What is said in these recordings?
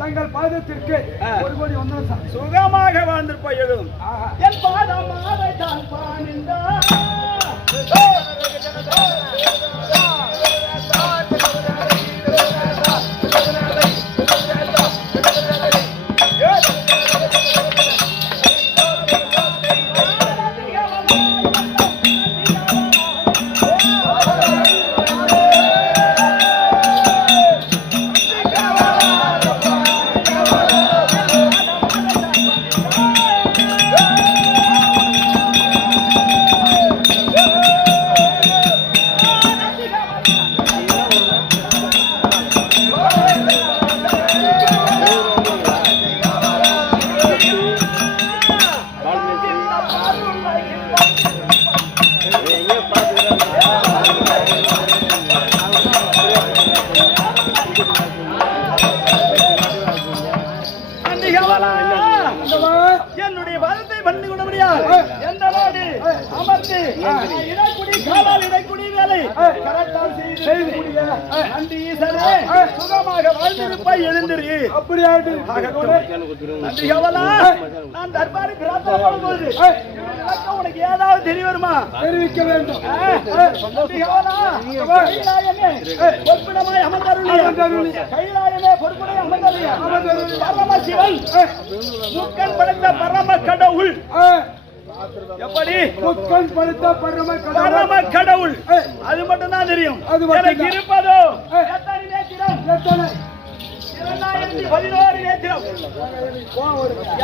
தங்கள் பாதத்திற்கு ஒரு கோடி வந்தோம். சுகமாக வாழ்ந்திருப்போம். எழுதும் என் பாதம் உன்னுடைய பாதத்தை பண்ணி கொள்ள முடியாது எந்த வாடு அமர்ந்து இடைக்குடி காலால் இடைக்குடி வேலை கரெக்டால் செய்து நன்றி ஈசனே சுகமாக வாழ்ந்திருப்பாய் எழுந்திரு அப்படியாட்டு நன்றி கவலா நான் தர்பாரி பிரார்த்தனை பண்ணும்போது உனக்கு ஏதாவது தெரிய வருமா தெரிவிக்க வேண்டும் நன்றி கவலா கைலாயமே பொறுப்பிடமாய் அமர்ந்தருளிய கைலாயமே பொறுப்பிடமாய் அமர்ந்தருளிய பரமசிவன் முக்கன் படைத்த பரம கடவுள் எப்படி முக்கன் படைத்த பரம கடவுள் அது மட்டும் தான் தெரியும் எனக்கு இருப்பதோ எத்தனை நேத்திரம் எத்தனை 2011 நேத்திரம்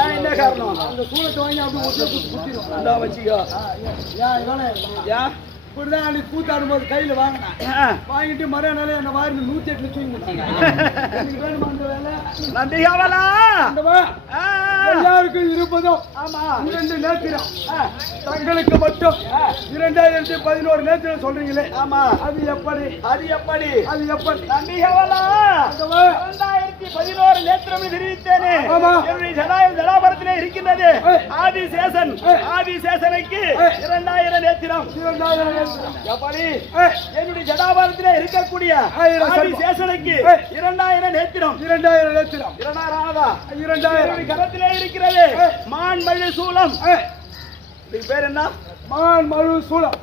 ஏன் என்ன காரணம் அந்த சூளத்தை வாங்கி அப்படியே குத்திடும் அந்த வச்சுக்கோ ஏன் இப்படிதான் அன்னைக்கு கூத்தாடும் போது கையில வாங்கினேன் வாங்கிட்டு மறுநாள் என்ன வாரி 108 லட்சம் வேணுமா அந்த வேலை நன்றி காவலா எல்லாருக்கும் இருப்பதும் ஆமா 2 நேத்திரம் தங்களுக்கு மட்டும் 2011 நேத்திரம் சொல்றீங்களே ஆமா அது எப்படி நன்றி காவலா 2011 நேத்திரம் தெரிவித்தேனே என்னுடைய ஜலாபரத்திலே இருக்கின்றது ஆதிசேஷனுக்கு 2000 நேத்திரம் எப்படி என்னுடைய ஜடாபாரத்திலே இருக்கக்கூடிய ஆதிசேஷனுக்கு 2000 நேத்திரம் 2000 ஆதா 2000 கரத்திலே இருக்கிறது மான்மழு சூலம் இதுக்கு பேர் என்ன மான்மழு சூலம்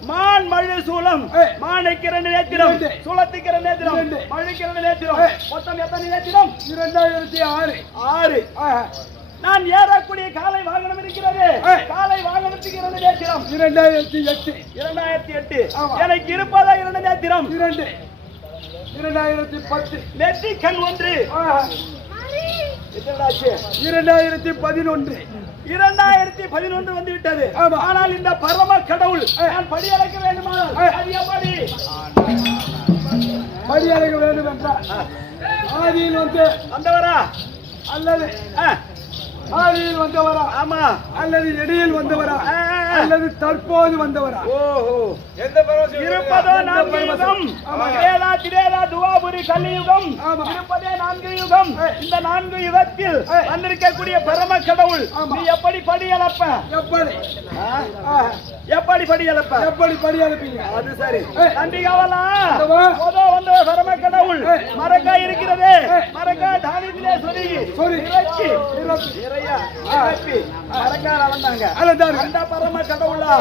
மானுக்கு 2 நேத்திரம் சூலத்துக்கு 2 நேத்திரம் மழுக்கு 2 நேத்திரம் மொத்தம் எத்தனை நேத்திரம் 2006 நான் ஏறக்கூடிய காலை வாகனம் இருக்கிறது காலை வாகனத்துக்கு 2 நேத்திரம் 2008 எனக்கு இருப்பதா 2 நேத்திரம் 2010 நெற்றிக்கண் 1 2011 வந்து விட்டது ஆனால் இந்த பரம கடவுள் நான் படியளக்க வேண்டுமானால் அது எப்படி படியளக்க வேண்டும் என்றால் ஆதியில் வந்து வந்தவரா அல்லது ஆதியில் வந்தவரா ஆமா அல்லது இடையில் வந்தவரா அல்லது தற்போது வந்தவரா ஓஹோ எந்த பரமசிவம் இருப்பதோ 4 யுகம் ஏலா திரேலா துவாபுரி கலியுகம் இருப்பதே 4 யுகம் இந்த 4 யுகத்தில் வந்திருக்கக்கூடிய பரம கடவுள் நீ எப்படி படியளப்ப எப்படி படியளப்பீங்க அது சரி நன்றி காவலா போதோ வந்த பரம கடவுள் மரக்காய் இருக்கிறது மரக்காய் தானியத்திலே சொருகி மரக்கார வந்தாங்க அந்த பரம கடவுளா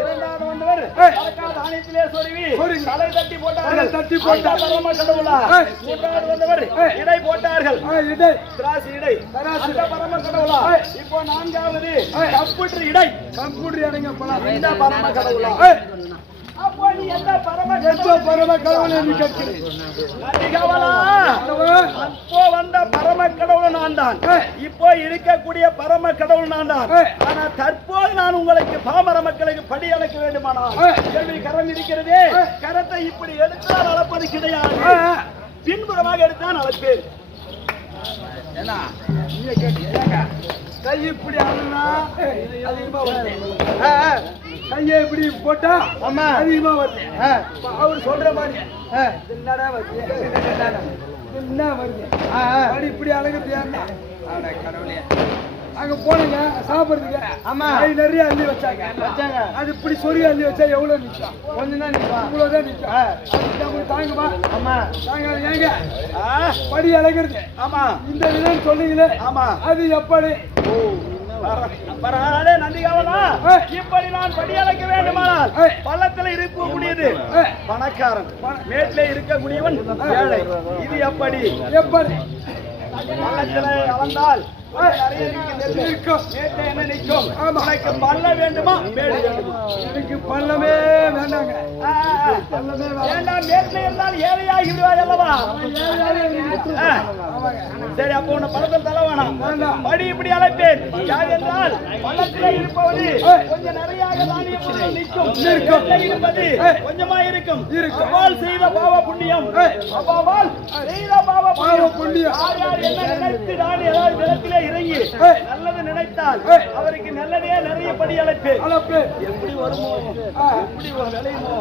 இரண்டாவது வந்தவர் மரக்காய் தானியத்திலே சொருகி தலை தட்டி போட்டார்கள் பரம கடவுளா மூன்றாவது வந்தவர் இடை போட்டார்கள் திராசி இடை அந்த பரம கடவுளா இப்போ 4வது கம்ப்யூட்டர் இடை இந்த பரம கடவுளா அப்போ நீ எந்த பரம கடவுளை நீ கேட்கிறேன் அப்போ வந்த பரம கடவுள் நான் தான் இப்போ இருக்கக்கூடிய பரம கடவுள் நான் தான் ஆனா தற்போது நான் உங்களுக்கு பாமர மக்களுக்கு படி அளக்க வேண்டுமானால் கேள்வி கரம் இருக்கிறதே கரத்தை இப்படி எடுத்தால் அளப்பது கிடையாது பின்புறமாக எடுத்தான் அளப்பேன் என்ன கை இப்படி ஆளுனா அதிகமா வருது கையை இப்படி போட்டா அதிகமா வருது அவர் சொல்ற மாதிரி என்னடா வருது என்ன வருது அப்படி இப்படி அழகுது கடவுளே அங்க போனங்க சாப்பிடுறதுக்கு ஆமா நிறைய அள்ளி வச்சாங்க அது இப்படி சொறி அள்ளி வச்சா எவ்வளவு நிற்கும் கொஞ்சம் தான் நிற்கும் இவ்வளவுதான் நிற்கும் தாங்குமா ஆமா தாங்க ஏங்க படி அழகிறது ஆமா இந்த விதம் சொல்லுங்களே ஆமா அது எப்படி நன்றி காவலா இப்படி நான் படி அளக்க வேண்டுமானால் பள்ளத்துல இருக்கக்கூடியது பணக்காரன் மேட்டிலே இருக்கக்கூடியவன் ஏழை இது எப்படி பள்ளத்துல அளந்தால் பல்ல வேண்டுமா மேடு வேண்டுமா எனக்கு பள்ளமே வேண்டாங்க வேண்டாம் மேட்ல இருந்தால் ஏழையாகி விடுவாய் அல்லவா சரி அப்போ உன்னை பள்ளத்தில் தர வேணாம் படி இப்படி அழைப்பேன் யார் என்றால் பள்ளத்தில் இருப்பவது கொஞ்சம் நிறைய நிற்கும் இருப்பது கொஞ்சமா இருக்கும் அவ்வால் செய்த பாவ புண்ணியம் அவ்வால் செய்த பாவ புண்ணியம் யார் என்ன நினைத்து நான் ஏதாவது நிலத்திலே இறங்கி நல்லது நினைத்தால் அவருக்கு நல்லதே நிறைய படி அழைப்பு எப்படி வருமோ எப்படி விளையுமோ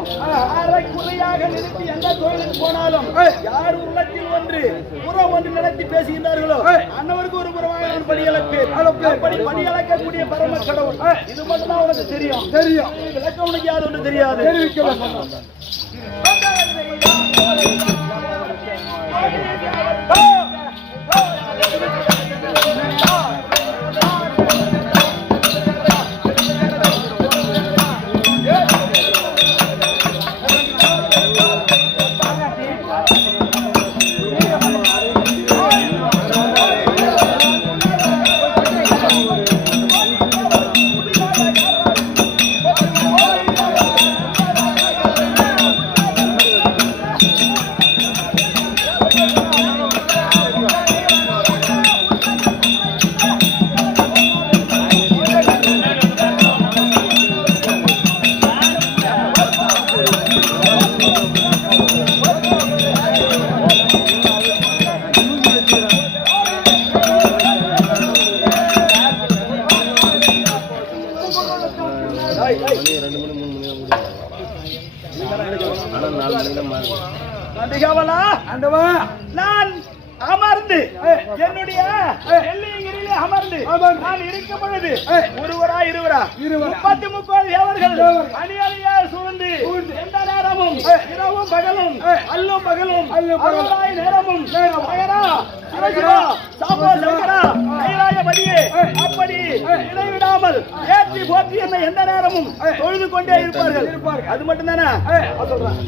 அரைக்குறையாக நிறுத்தி எந்த கோயிலுக்கு போனாலும் யார் உள்ளத்தில் ஒன்று புறம் ஒன்று நடத்தி பேசுகின்றார்களோ அன்னவருக்கு ஒரு புறமாக படி அழைப்பு படி அழைக்கக்கூடிய பரம கடவுள் இது மட்டும் தான் உனக்கு தெரியும் விளக்கம் உனக்கு யார் ஒன்று தெரியாது நான் அமர்ந்து என்னுடைய எல்லையிலே அமர்ந்து நான் இருக்கும் பொழுது ஒருவரா இருவரா 30 தேவர்கள் அணியணியா சூழ்ந்து எந்த நேரமும் இரவும் பகலும் அல்லும் பகலும் அருளாய் நேரமும் சிவசிவா சாம்பா சங்கரா கைலாயபதியே அப்படி இடைவிடாமல் ஏற்றி போற்றி என்னை எந்த நேரமும் தொழுது கொண்டே இருப்பார்கள் அது மட்டும் தானே சொல்றேன்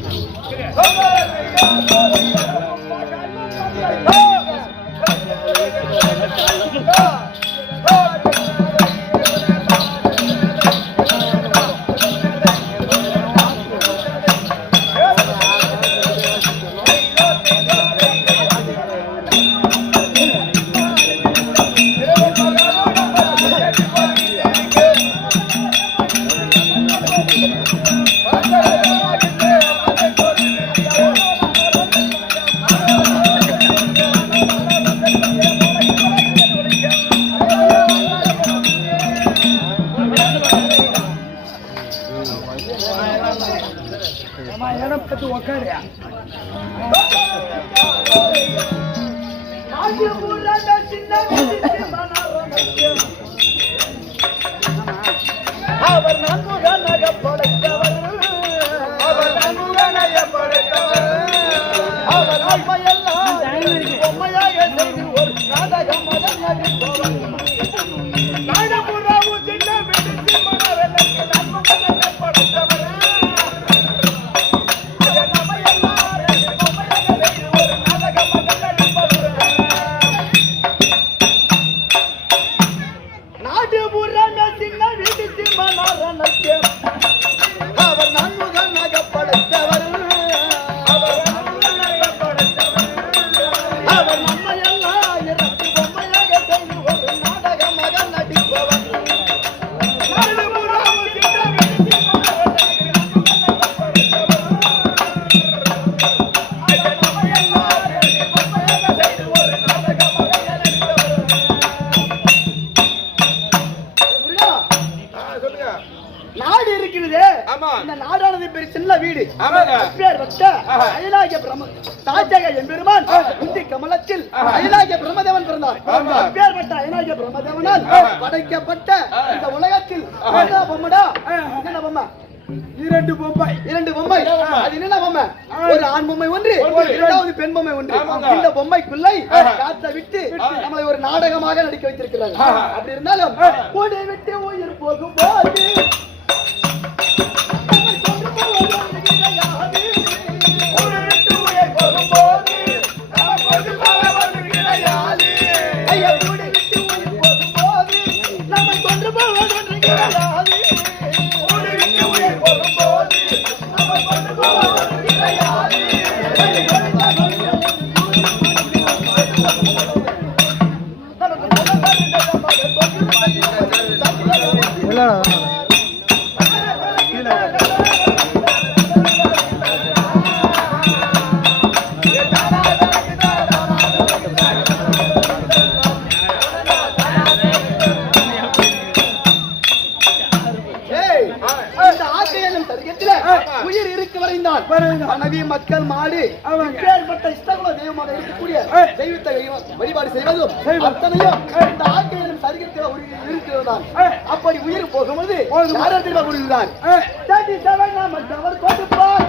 அவர் நன்முகனாக படைத்தவர் அவர் அம்மையெல்லாம் பொம்மையாக செய்து ஒரு நாடகம் மகன் நடிப்பவர் நாடு இருக்கிறது. இந்த நாடானது பெரிய சின்ன வீடு. அயலாகிய தாஜக எம்பெருமான் இந்த கமலத்தில் அயலாகிய பிரம்மதேவன் பிறந்தார். அப்பேற்பட்ட அயலாகிய பிரம்மதேவனால் படைக்கப்பட்ட இந்த உலகத்தில் என்ன பொம்மடா? என்ன பொம்மை? இரண்டு பொம்மை. அது என்ன பொம்மை? ஒரு ஆண் பொம்மை ஒன்று, இரண்டாவது பெண் பொம்மை ஒன்று. இந்த பொம்மைக்குள்ளை காத்த விட்டு நம்மளை ஒரு நாடகமாக நடிக்க வைத்திருக்கிறார்கள். அப்படி இருந்தாலும் கூடை விட்டு உயிர் போகும் போது சரீரத்திலே உயிர் இருக்கு வரைந்தான் மனைவி மக்கள் மாடு இப்பேற்பட்ட இஷ்டகுல தெய்வமாக இருக்கக்கூடிய தெய்வத்தை வழிபாடு செய்வதும் அத்தனையும் இந்த ஆட்களின் சரீரத்தில் இருக்கிறதுதான். அப்படி உயிர் போகும்போது யாரை தெரியுமா கூறுகிறார்? அவர் கொடுப்பார்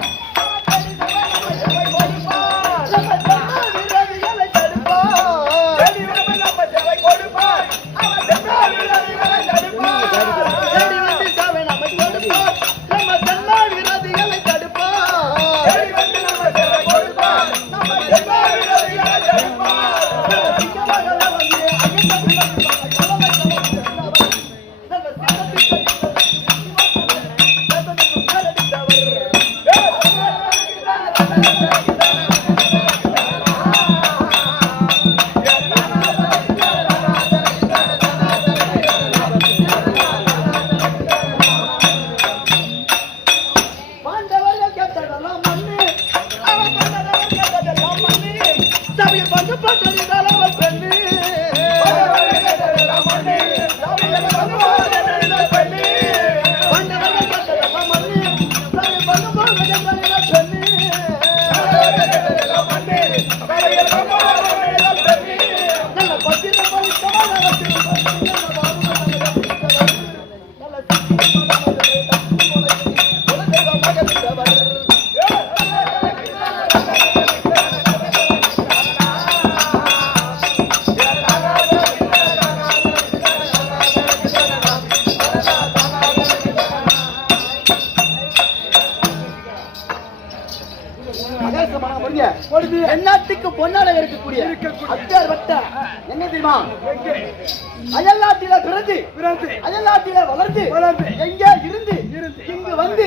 எந்நாட்டுக்கு பொன்னாட இருக்கக்கூடிய அத்தியார் வட்ட என்ன தெரியுமா? அயல்நாட்டில பிறந்து அயல்நாட்டில வளர்ந்து எங்கே இருந்து இங்கு வந்து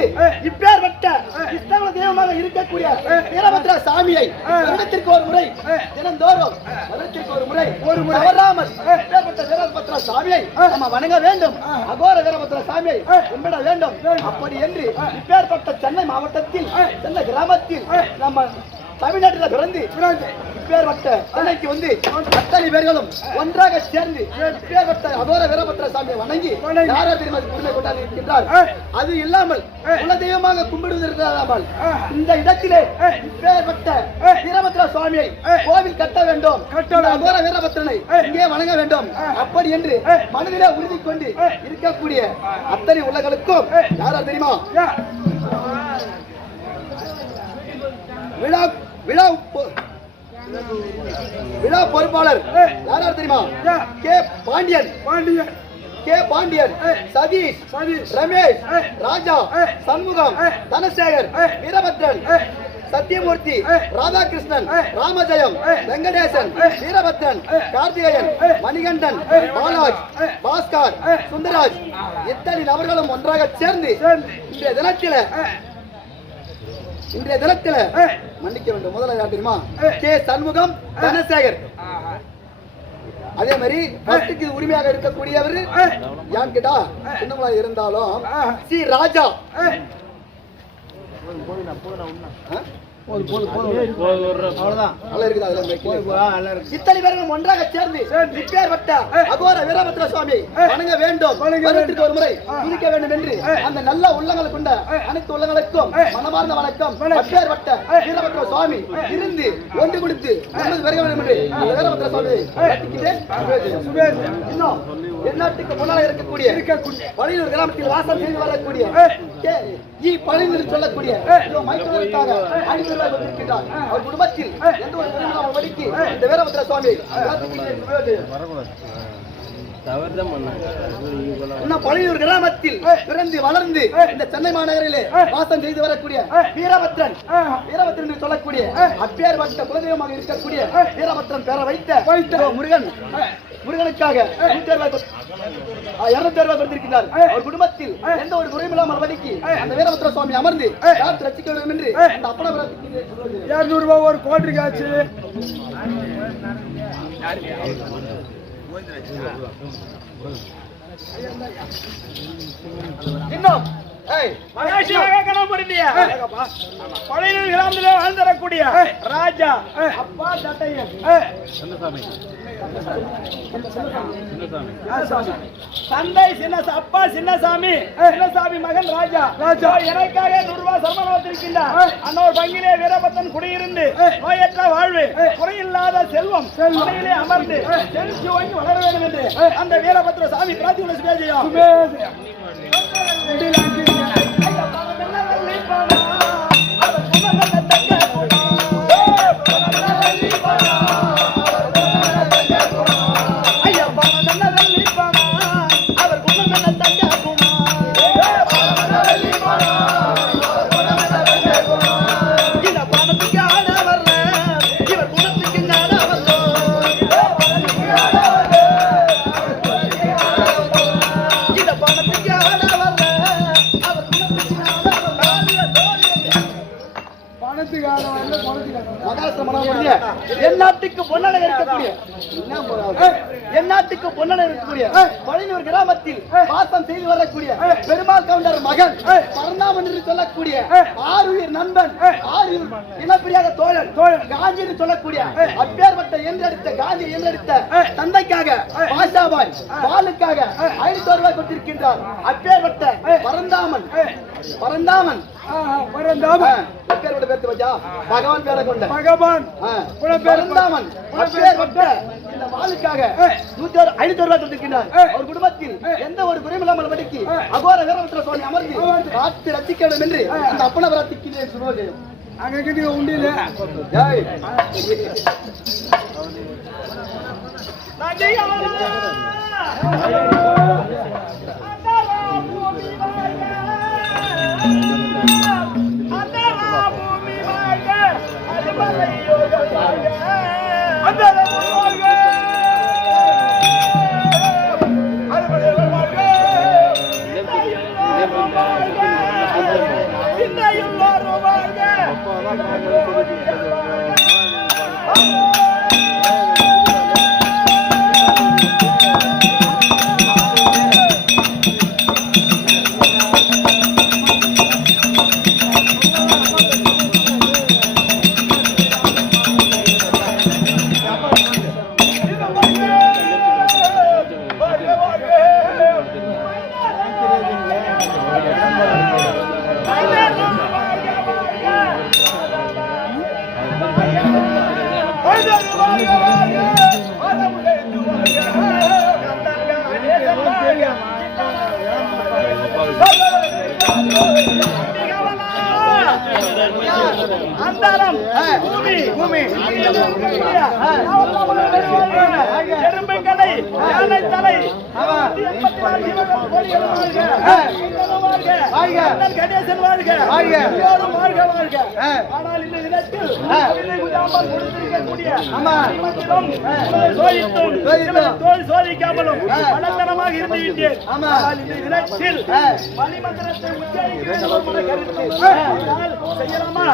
இப்பேர் வட்ட கிருஷ்ணவ தெய்வமாக இருக்கக்கூடிய வீரபத்ர சாமியை வருடத்திற்கு ஒரு முறை தினந்தோறும் வருடத்திற்கு ஒரு முறை தவறாமல் இப்பேற்பட்ட வீரபத்ர சாமியை நம்ம வணங்க வேண்டும். அகோர வீரபத்ர சாமியை கும்பிட வேண்டும். அப்படி என்று இப்பேற்பட்ட சென்னை மாவட்டத்தில் சென்னை கிராமத்தில் நம்ம தமிழ்நாட்டில் பிறந்து இப்பேற்பட்ட சென்னைக்கு வந்து அத்தனை பேர்களும் ஒன்றாக சேர்ந்து இப்பேற்பட்ட அகோர வீரபத்ர சாமியை வணங்கி யாரோ தெரியுமா உரிமை கொண்டாடி இருக்கின்றார். அது இல்லாமல் குல தெய்வமாக கும்பிடுவதற்காமல் இந்த இடத்திலே இப்பேற்பட்ட வீரபத்ர சுவாமியை கோவில் கட்ட வேண்டும். அகோர வீரபத்ரனை இங்கே வணங்க வேண்டும். அப்படி என்று மனதிலே உறுதி கொண்டு இருக்கக்கூடிய அத்தனை உள்ளங்களுக்கும் யாரோ தெரியுமா விழா பொறுப்பாளர் யாரார் தெரியுமா? கே பாண்டியன், சதீஷ், ரமேஷ், ராஜா, சண்முகம், தனசேகர், வீரபத்ரன், சத்தியமூர்த்தி, ராதாகிருஷ்ணன், ராமஜெயம், வெங்கடேசன், வீரபத்ரன், கார்த்திகேயன், மணிகண்டன், பாலாஜ், பாஸ்கர், சுந்தராஜ் இத்தனை நபர்களும் ஒன்றாக சேர்ந்து இன்றைய தினத்தில மன்னிக்க வேண்டும். முதல்ல யார் தெரியுமா? கே சண்முகம், தனசேகர். அதே மாதிரி பஸ்டுக்கு உரிமையாக இருக்கக்கூடியவர் யான் கேட்டா சின்னங்களா இருந்தாலும் சி ராஜா. இத்தனை பேரும் ஒன்றாக சேர்ந்து இப்பேற்பட்ட அகோர வீரபத்ர சுவாமி வணங்க வேண்டும். வருடத்திற்கு ஒரு முறை இருக்க வேண்டும் என்று அந்த நல்ல உள்ளங்கள் கொண்ட அனைத்து உள்ளங்களுக்கும் மனமார்ந்த வணக்கம். அப்பேற்பட்ட வீரபத்ர சுவாமி இருந்து ஒன்று கொடுத்து வருக வேண்டும் என்று அந்த வீரபத்ர சுவாமி இன்னும் எந்நாட்டுக்கு முன்னால இருக்கக்கூடிய பழையூர் கிராமத்தில் வாசம் செய்து வரக்கூடிய பழையூர் சொல்லக்கூடிய அவர் குடும்பத்தில் எந்த ஒரு வழிக்கு இந்த வீரபத்ர சுவாமி பழையூர் கிராமத்தில் பிறந்து வளர்ந்து இந்த சென்னை மாநகரிலே வாசம் செய்து வரக்கூடிய வீரபத்ரன் என்று சொல்லக்கூடிய அப்பேற்பட்ட குலதெய்வமாக இருக்கக்கூடிய வீரபத்ரன் பெற வைத்த முருகனுக்காக 200 ரூபாய் கொடுத்திருக்கிறார். அவர் குடும்பத்தில் எந்த ஒரு குறையில்லாமல் வழிக்கு அந்த வீரபத்ர சுவாமி அமர்ந்து யார் ரசிக்க வேண்டும் என்று அந்த அப்பன 200 ரூபாய் ஒரு கோடி காட்சி இன்னும் வாழ்ந்தரக்கூடிய ராஜா அப்பா தட்டையன் தந்தை அப்பா சின்னசாமி, சின்னசாமி மகன் ராஜா. எனக்காக 100 ரூபாய் சம்பளம் வந்திருக்கின்றார். அன்னோர் பங்கிலே வீரபத்தன் குடியிருந்து நோயற்ற வாழ்வு, குறையில்லாத செல்வம் நிலையிலே அமர்ந்து செழிச்சு வாங்கி வளர வேண்டும் என்று அந்த வீரபத்திர சாமி பிரார்த்தியுள்ள சுபேஜயம். எந்நாட்டுக்கு பொன்னனை இருக்கக்கூடிய பழையூர் கிராமத்தில் வாசம் செய்து வரக்கூடிய பெருமாள் கவுண்டர் மகன் பரந்தாமன் என்று சொல்லக்கூடிய ஆறுயிர் நண்பன், ஆறுயிர் இனப்பிரியாக தோழன் காந்தி என்று சொல்லக்கூடிய அப்பேற்பட்ட என்றெடுத்த காந்தி என்றெடுத்த தந்தைக்காக பாஷாபாய் பாலுக்காக 500 ரூபாய் கொடுத்திருக்கின்றார். அப்பேற்பட்ட பரந்தாமன் பகவான் பேரை கொண்ட பகவான் பரந்தாமன் இந்த வாளுக்காக 500 ரூபாய் கொடுத்திருக்கிறார். ஒரு குடும்பத்தில் எந்த ஒரு குறையும் இல்லாமல் படிக்கு அகோர வீரபத்திர சுவாமி அமர்ந்து காத்து ரசிக்க வேண்டும் என்று அந்த அப்பன பிரார்த்திக்கிறேன். சுபோஜயம் அங்கே உண்டியில சோதிக்காமலும் பலத்தனமாக இருந்துவிட்டேன். மணிமந்திரத்தை உச்சரிக்கிறேன் செய்யலாமா?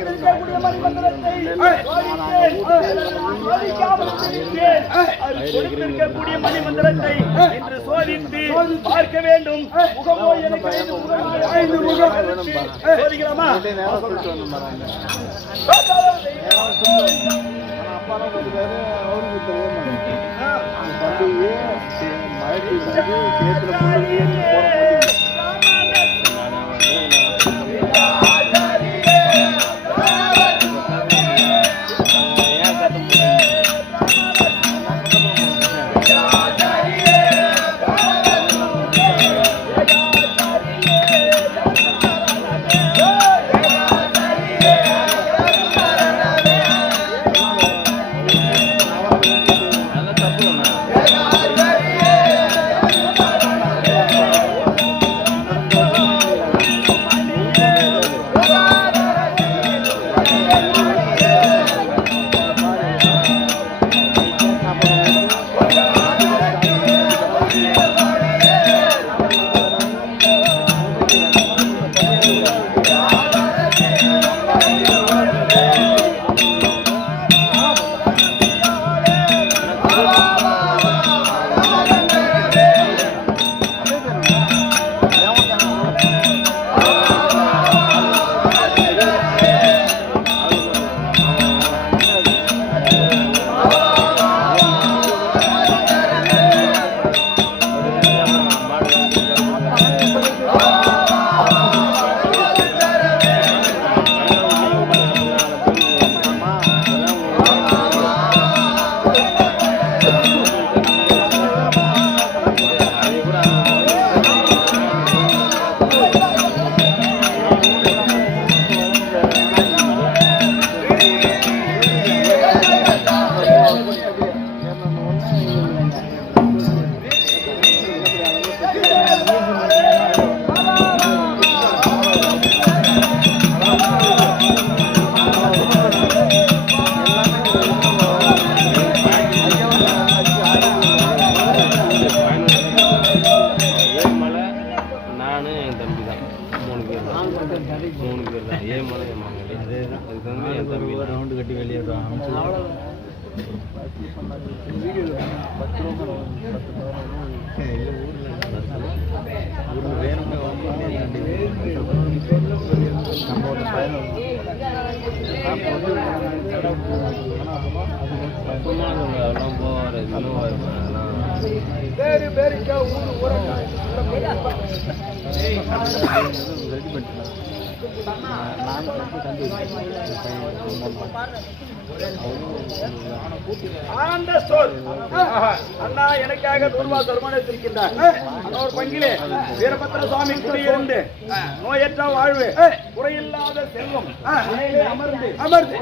இருக்கக்கூடிய மணிமந்திரத்தை கொடுத்திருக்கக்கூடிய மணிமந்திரத்தை இன்று சோதித்து பார்க்க வேண்டும். முகமோ எனக்கு 5 முகம் சோதிக்கலாமா? அண்ணா எனக்காக ரூபா தருமானத்திருக்கின்றார். ஒரு பங்கிலே வீரபத்திர சுவாமி குடியிருந்து நோயற்ற வாழ்வு குறையில்லாத செல்வம் அமர்ந்து அமர்ந்து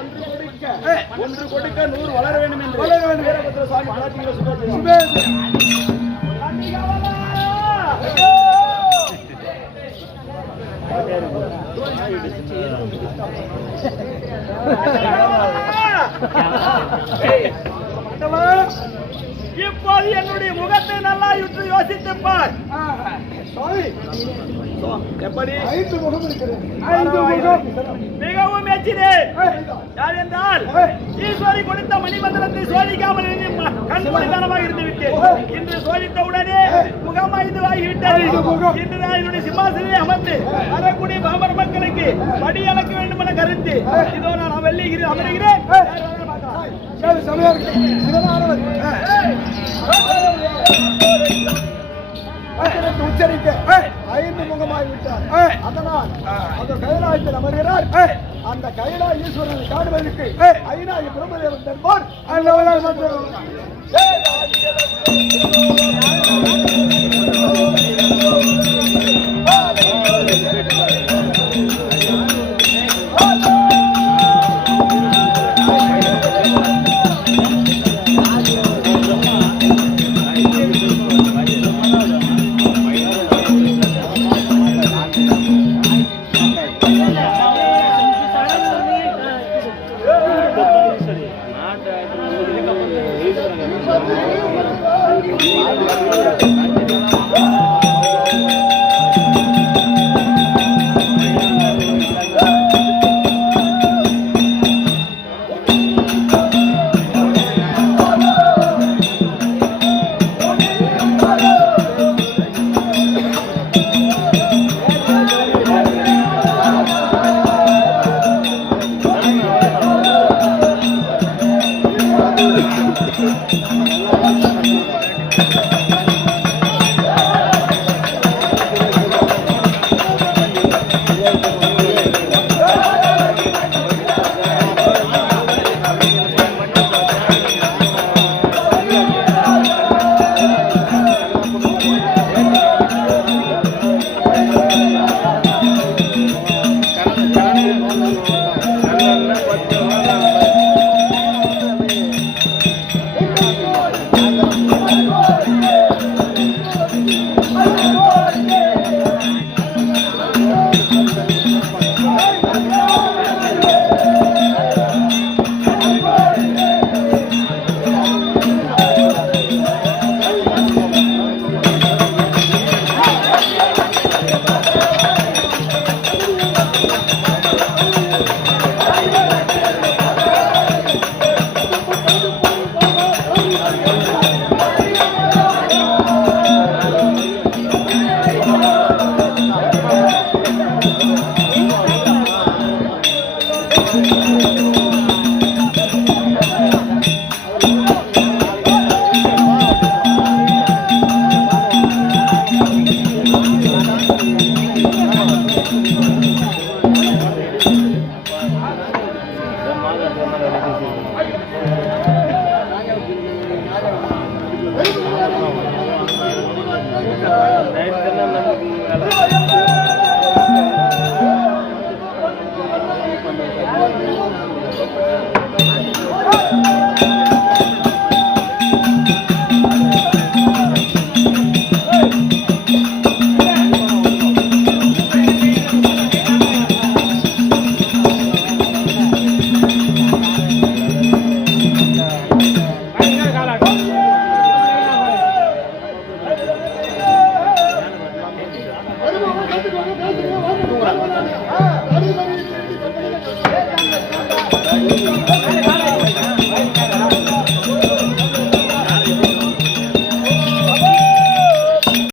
ஒன்று கொடுக்க 100 வளர வேண்டும் என்று வீரபத்திர சுவாமி இப்போது என்னுடைய முகத்தை நல்லா யுற்று யோசித்து பார். எப்படி 5 முகம் இருக்கிறது? 5 முகம் மிகவும் மெச்சினேன். யார் என்றால் ஈஸ்வரி கொடுத்த மணிமந்திரத்தை சோதிக்காமல் கண்மூடித்தனமாக இருந்து விட்டேன். இன்று சோதித்த உடனே முகம் 5 ஆகிவிட்டது. இன்று நான் என்னுடைய சிம்மாசனிலே அமர்ந்து வரக்கூடிய பாமர மக்களுக்கு படி அளக்க வேண்டும் என கருத்து இதோ நான் வெள்ளிகிறேன் அமர்கிறேன். உச்சரிக்க 5 முகமாகிவிட்டார். அதனால் அந்த கைலாயத்தில் அமர்கிறார். அந்த கைலாய ஈஸ்வரனை காணுவதற்கு 5 பிரம்மதேவன் தருவார். ஆ